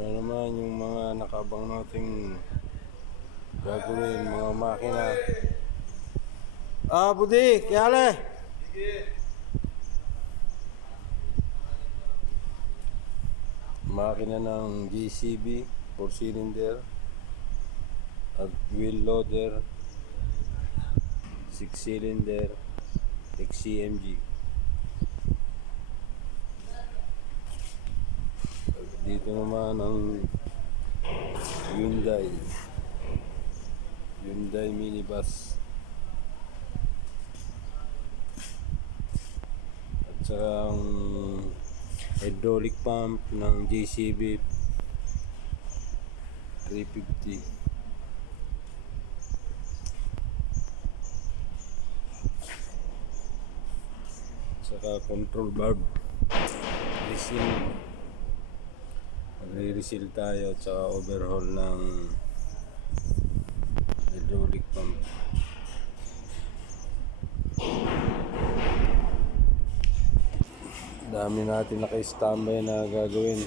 Ano naman yung mga nakabang nating gagawin, mga makina. Budi, kiyale! Makina ng JCB, 4 cylinder at wheel loader, 6 cylinder, XCMG. Dito naman ang Hyundai minibus at saka ang hydraulic pump ng JCB 350. Saka control valve reseal. Magre-reseal tayo at saka overhaul ng hydraulic pump. Dami natin naka-standby na gagawin.